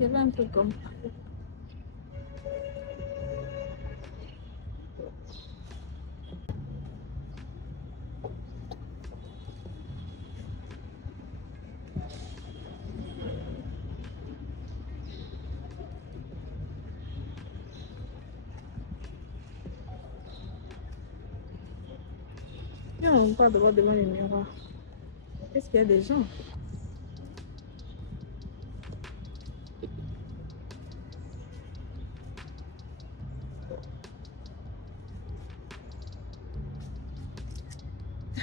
Je veux un peu comme ça. Non, on parle d'abord devant le miroir. Est-ce qu'il y a des gens?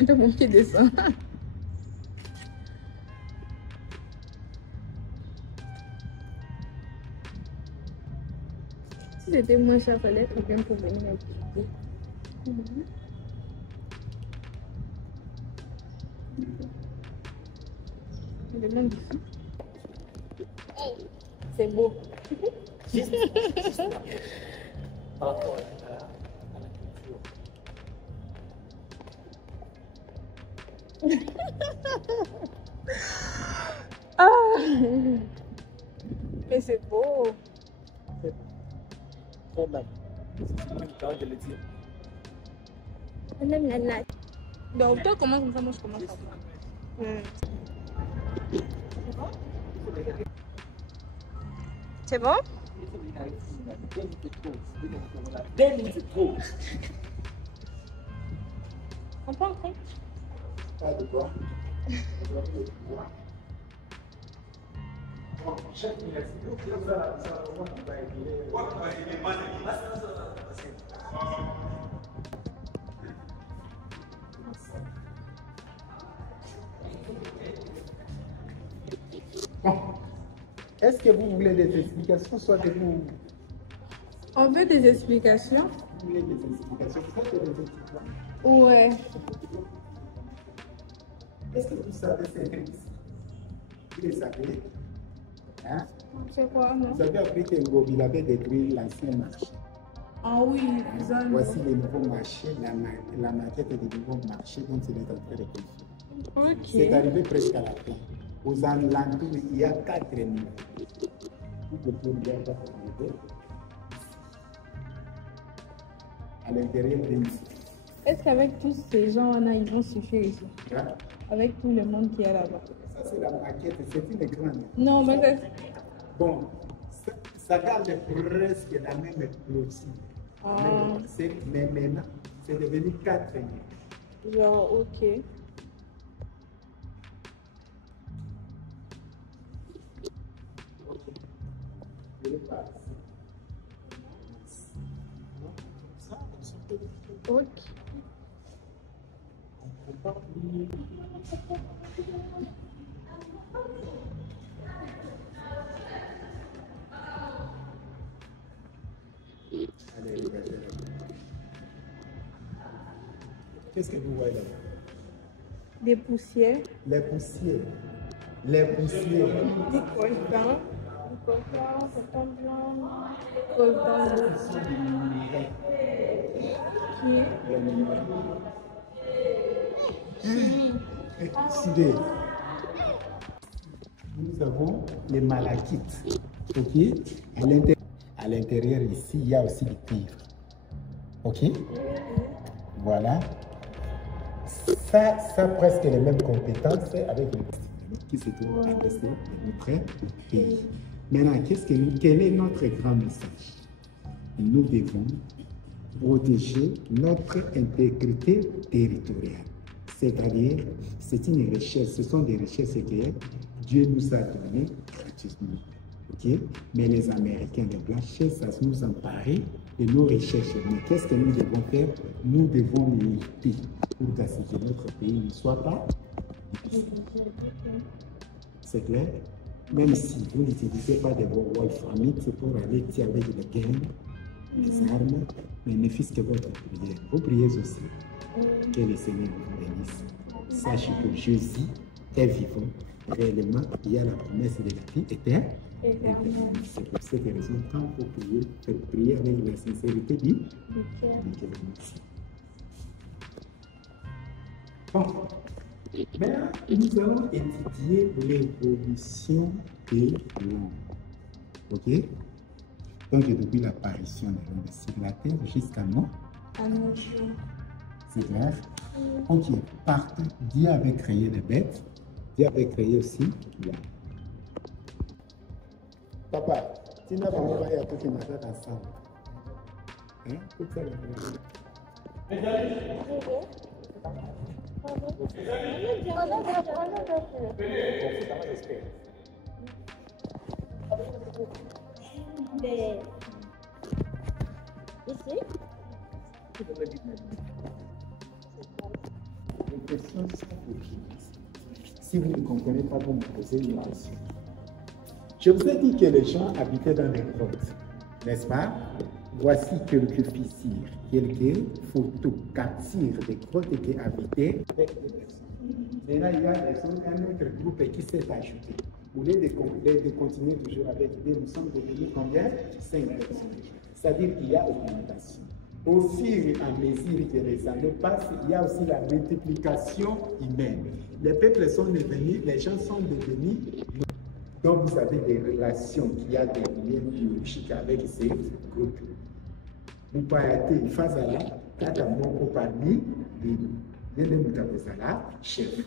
De mon pied descend. Si c'était moins cher, il fallait être bien pour venir étudier. Il est même ici. C'est beau. Par rapport à la culture. Ah! Mais c'est beau. C'est trop même. C'est même quand je le dis. On aime la natte. Donc, toi, comment comme ça, moi, je commence à voir. C'est bon? On peut entrer? Pas de quoi. Bon. Est-ce que vous voulez des explications, soit que vous On veut des explications? voulez des explications? Faites des explications. Ouais. Est-ce que vous savez ces thèmes? Vous les savez? Hein? C'est quoi, non? Vous avez appris que Ngobi avait détruit l'ancien marché. Ah oui, ils ont... Voici les nouveaux marchés, la maquette des nouveaux marchés dont il est en train de construire. Ok. C'est arrivé presque à la fin. Aux alentours, il y a 4 niveaux. Vous pouvez bien voir le niveau. À l'intérieur des niveaux. Est-ce qu'avec tous ces gens-là, ils vont suffire ici? Hein? Avec tout le monde qui est là-bas? Ça, c'est la maquette, c'est une grande. Non, mais ça... Bon, ça garde presque la même clôture. Ah. Mais maintenant, c'est devenu 4 niveaux. Genre, ok. Ok. Allez, regardez là. Qu'est-ce que vous voyez là? Des poussières. Les poussières. Les poussières. Du coltan. Du coltan, coltan blanc. Coltan Décidez. Nous avons les malachites. Ok? À l'intérieur ici, il y a aussi du cuivre. Ok? Voilà. Ça presque les mêmes compétences avec les qui se trouvent à l'est de notre pays. Maintenant, quel est notre grand message? Nous devons protéger notre intégrité territoriale. C'est-à-dire, c'est une richesse, ce sont des richesses que Dieu nous a données gratuitement. Okay? Mais les Américains, les Blancs, cherchent à nous emparer de nos richesses. Mais qu'est-ce que nous devons faire? Nous devons lutter pour que notre pays ne soit pas difficile. C'est clair? Même si vous n'utilisez pas de vos wolframites, c'est pour aller tirer avec des gains, des armes, mais ne fût-ce que votre prière. Vos prières aussi. Que le Seigneur vous bénisse. Sachez que Jésus est vivant. Réellement, il y a la promesse de la vie éternelle. C'est pour cette raison, quand vous priez, faites prier avec la sincérité du cœur. Bon, maintenant, nous allons étudier l'évolution des langues. Ok? Donc, depuis l'apparition de l'homme sur la terre jusqu'à nous. À nos jours. C'est clair? Ok. Partout, Dieu avait créé les bêtes. Dieu avait créé aussi l'homme. Papa, tu n'as pas envoyé à tout qui n'a pas ensemble. Hein? Tout ça, Ici? Les questions sont OK. Si vous ne comprenez pas, vous me posez une question. Je vous ai dit que les gens habitaient dans des grottes, n'est-ce pas? Voici quelques fissures, quelques photos, captures des grottes qui habitaient avec des personnes. Et là, il y a un autre groupe qui s'est ajouté. Vous voulez de continuer toujours avec nous sommes devenus combien? 5 personnes. C'est-à-dire qu'il y a augmentation. Au fur et à mesure que les années passent, il y a aussi la multiplication humaine. Les peuples sont devenus, les gens sont devenus. Donc vous avez des relations, il y a des liens biologiques avec ces groupes. Vous pouvez être face à la Katamoko parmi les Moutabosala, chef,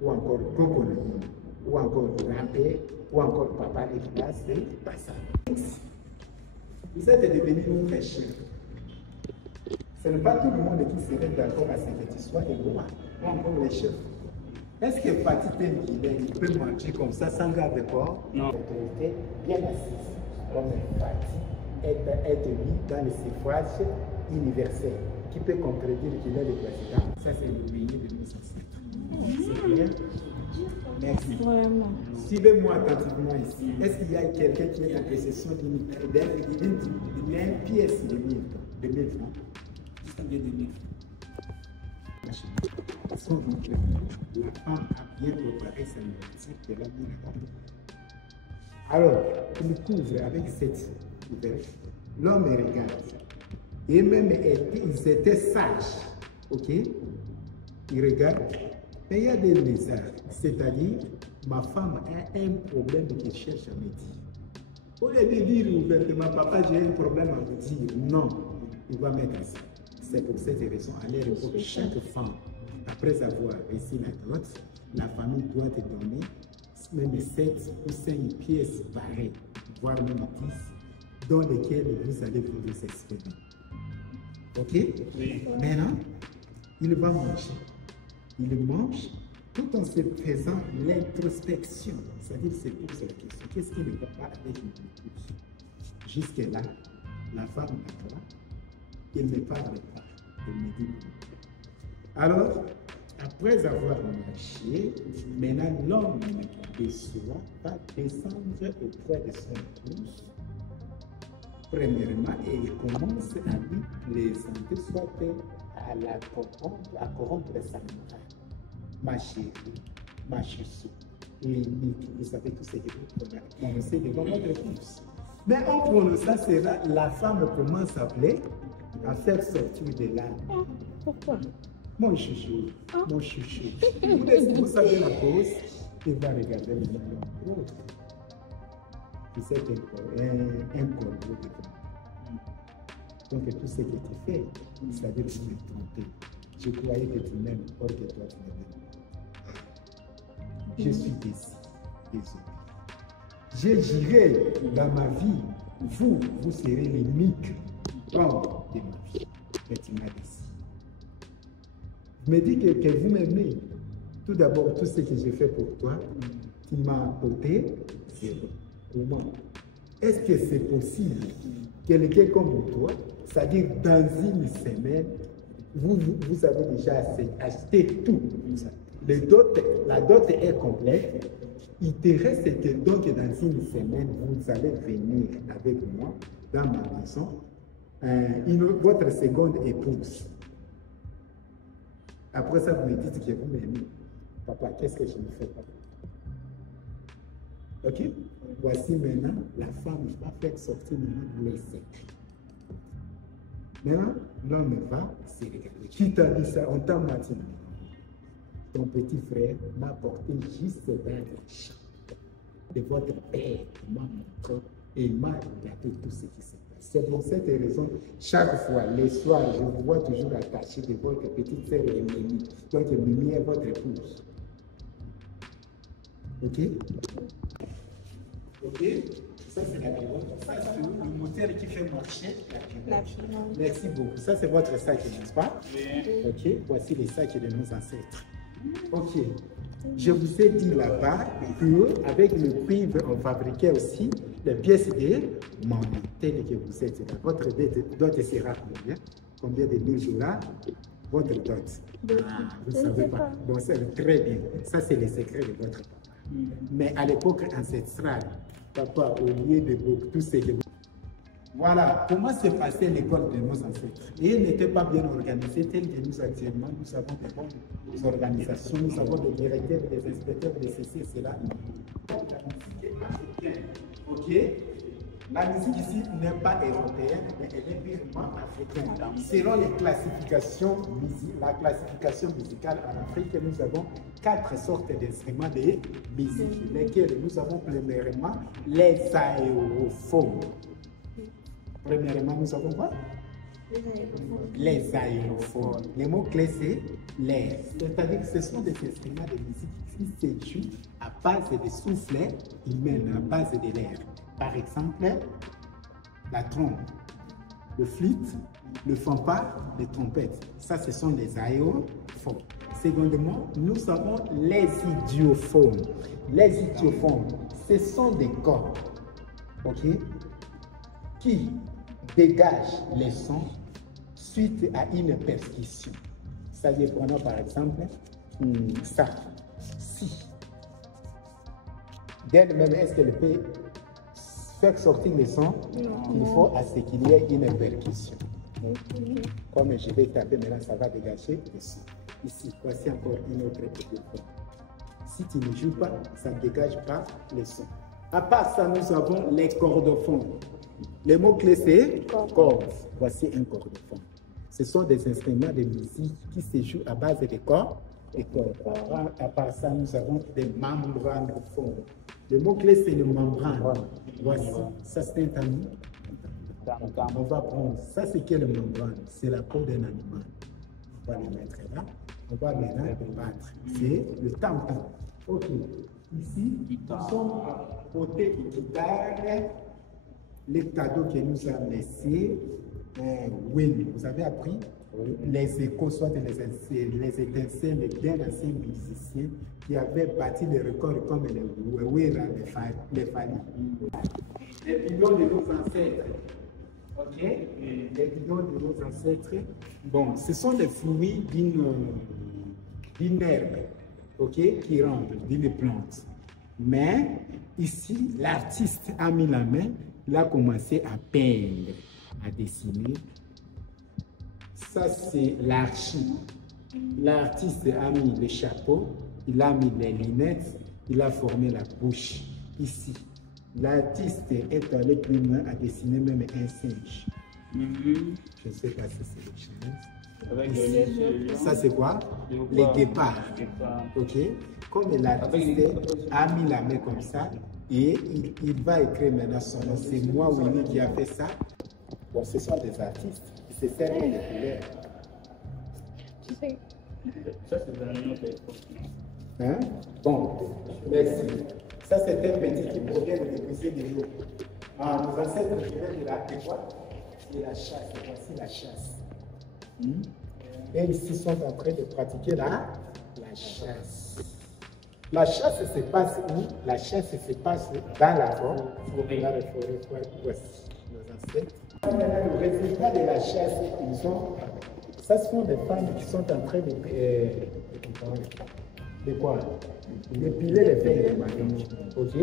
ou encore Cocono, ou encore grand-père, ou encore papa et classe, c'est pas ça. Vous êtes devenus très chers. Ce n'est pas tout le monde qui serait d'accord à cette histoire de moi, ou encore les chefs. Est-ce que Fatih Tengile peut manger comme ça sans garde de corps? Non. L'autorité bien assise, comme Fatih est mis dans le suffrage universel, qui peut contredire qu'il est le président. Ça, c'est le pays de nos ancêtres. C'est bien? Merci. Vraiment. Suivez-moi attentivement ici. Est-ce qu'il y a quelqu'un qui est en possession d'une pièce de 1000 francs? Ça vient de 1000 francs. La femme a bien préparé sa nourriture de la nuit. Alors, il couvre avec cette couverture. L'homme regarde. Et même ils étaient sages. Ok? Ils regardent. Mais il y a des lézards. C'est-à-dire, ma femme a un problème qu'elle cherche à me dire. Au lieu de dire ouvertement, papa, j'ai un problème à vous dire. Non, il va mettre ça. C'est pour cette raison, à l'époque, chaque femme, après avoir reçu la dot, la famille doit te donner même 7 ou 5 pièces pareilles, voire même 10, dans lesquelles vous allez vous exprimer. Ok? Oui. Maintenant, il va manger. Il mange tout en se faisant l'introspection. C'est-à-dire, c'est pour cette question. Qu'est-ce qui ne va pas avec une épouse? Jusque-là, la femme n'a pas. Il ne parle pas, il me dit. Alors, après avoir marché, maintenant l'homme ne soit pas descendre auprès de son épouse. Premièrement, il commence à lui plaisanter, soit à corrompre sa morale. Ma chérie, ma chouchou, limite, vous savez tout ce que vous prononcez devant votre épouse. Mais en prononçant cela, la femme commence à faire sortir des larmes. Pourquoi? Mon chouchou, mon chouchou. Vous savez la cause? Il va regarder le monde. Vous êtes un corbeau de femme. Donc tout ce que tu fais, ça veut dire me tromper. Je croyais que tu m'aimes, or que toi tu ne m'aimes pas. Je suis désolé. Je dirai dans ma vie, vous serez l'unique homme de ma vie. Mais tu m'as dit. Je me dis que vous m'aimez. Tout d'abord, tout ce que j'ai fait pour toi, tu m'as apporté zéro. Comment? Est-ce que c'est possible, quelqu'un comme toi, c'est-à-dire dans une semaine, vous avez déjà acheté tout. La dot est complète. Il te reste que donc dans une semaine, vous allez venir avec moi dans ma maison, votre seconde épouse. Après ça, vous me dites que vous m'aimez. Papa, qu'est-ce que je me fais, papa? Ok? Voici maintenant, la femme va faire sortir maintenant les secrets. Maintenant, l'homme va se regarder. Qui t'a dit ça? On t'a menti. Ton petit frère m'a porté juste vers le champ de votre père. Il m'a montré et il m'a relaté tout ce qui se passe. C'est pour cette raison, chaque fois, les soirs, je vous vois toujours attaché de votre petite sœur Mimi. Donc, Mimi est votre épouse. Ok? Ok? Ça, c'est la pirogue. Ça, c'est le moteur qui fait marcher la pirogue. Merci beaucoup. Ça, c'est votre sac, n'est-ce pas? Oui. Ok, voici les sacs de nos ancêtres. Ok. Je vous ai dit là-bas qu'avec le cuivre, on fabriquait aussi les pièces de monnaie, telles que vous êtes là. Votre dot sera combien? Combien de 1000 dollars? Votre dot. Ah, vous ne savez pas. Bon, c'est très bien. Ça, c'est le secret de votre papa. Mais à l'époque ancestrale, papa, au lieu de tout ce que... Voilà comment s'est passée l'école de nos ancêtres. Et elle n'était pas bien organisée telle que nous actuellement. Nous avons des bonnes organisations, nous avons des directeurs, des inspecteurs, des ceci et cela. La musique est africaine. Ok? La musique ici n'est pas européenne, mais elle est purement africaine. Selon les classifications, la classification musicale en Afrique, nous avons 4 sortes d'instruments de musique, lesquels nous avons premièrement les aérophones. Premièrement, nous avons quoi? Les aérophones. Le mot clé, c'est l'air. C'est-à-dire que ce sont des instruments de musique qui se jouent à base de soufflets humains, à base de l'air. Par exemple, la trompe, le flûte, le fanfare, les trompettes. Ça, ce sont des aérophones. Secondement, nous avons les idiophones. Les idiophones, ce sont des cordes, ok, qui dégagent les sons suite à une percussion. C'est-à-dire, prenons par exemple ça, si. D'elle-même, est-ce qu'elle peut faire sortir les sons? Il faut à ce qu'il y ait une percussion. Comme je vais taper maintenant, ça va dégager ici. Ici, voici encore une autre idiophonie. Si tu ne joues pas, ça ne dégage pas les sons. À part ça, nous avons les cordophones. Le mot clé, c'est cordes. Voici un cordophone. Ce sont des instruments de musique qui se jouent à base de cordes et cordes. À part ça, nous avons des membranophones. Le mot clé, c'est le membrane. Voici. Ça, c'est un tamis. On va prendre. Ça, c'est quelle membrane? C'est la peau d'un animal. On va le mettre là. On va maintenant le battre. C'est le tam-tam. Ok. Ici, nous sommes à côté de guitare. Les cadeaux que nous a laissés, oui, vous avez appris les échos, soit les étincelles bien anciens musiciens qui avaient bâti les records comme les Wera, les Fali. Les bidons de nos ancêtres. Ok? Les bidons de nos ancêtres. Bon, ce sont les fruits d'une herbe, ok, qui rentre d'une plante. Mais ici, l'artiste a mis la main. Il a commencé à peindre, à dessiner. Ça, c'est l'archi. L'artiste a mis le chapeau, il a mis les lunettes, il a formé la bouche. Ici, l'artiste est allé plus loin à dessiner même un singe. Je ne sais pas si c'est le singe. Ça, c'est quoi? Les guépards. Ok? Comme l'artiste a mis la main comme ça, et il va écrire maintenant son nom. C'est moi, Winnie, qui a fait ça. Bon, ce sont des artistes qui se servent des couleurs. Tu sais. Ça, c'est un autre époque. Hein? Bon, merci. Ça, c'est un petit qui provient de l'église de l'eau. Nos ancêtres vivaient de la quoi? C'est la chasse. Voici la chasse. Et ici, sont en train de pratiquer la chasse. La chasse se passe où? La chasse se passe dans la forêt. Dans la forêt, voici nos ancêtres. Le résultat de la chasse, ils ont. Ça, ce sont des femmes qui sont en train de quoi? D'épiler les feuilles de mariage. Ok?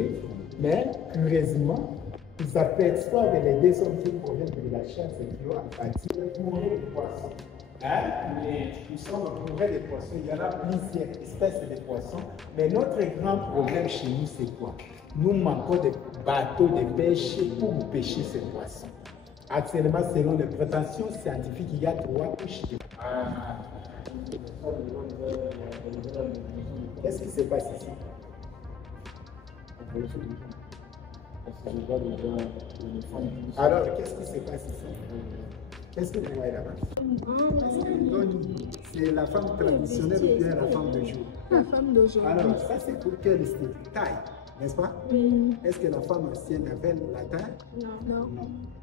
Mais, curieusement, ils aperçoivent les deux hommes qui proviennent de la chasse et qui ont abattu pour les poissons. Nous sommes entourés de poissons. Il y en a plusieurs espèces de poissons. Mais notre grand problème chez nous, c'est quoi? Nous manquons de bateaux de pêche pour pêcher ces poissons. Actuellement, selon les prétentions scientifiques, il y a 3 couches de... Qu'est-ce qui se passe ici? Parce que je vois déjà les femmes. Alors, qu'est-ce qui se passe ici? Qu'est-ce que vous voyez là-bas? C'est la femme traditionnelle ou bien la femme de jour? La femme d'aujourd'hui. Alors, ça c'est pour quelle taille, n'est-ce pas? Oui. Est-ce que la femme ancienne avait la taille? Non. Non.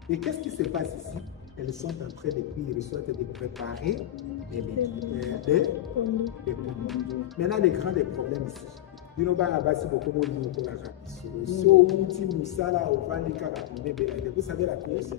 Et qu'est-ce qui se passe ici? Elles sont en train de cuire, soit de préparer des pommes. Maintenant, les grands problèmes ici. Vous savez la cause?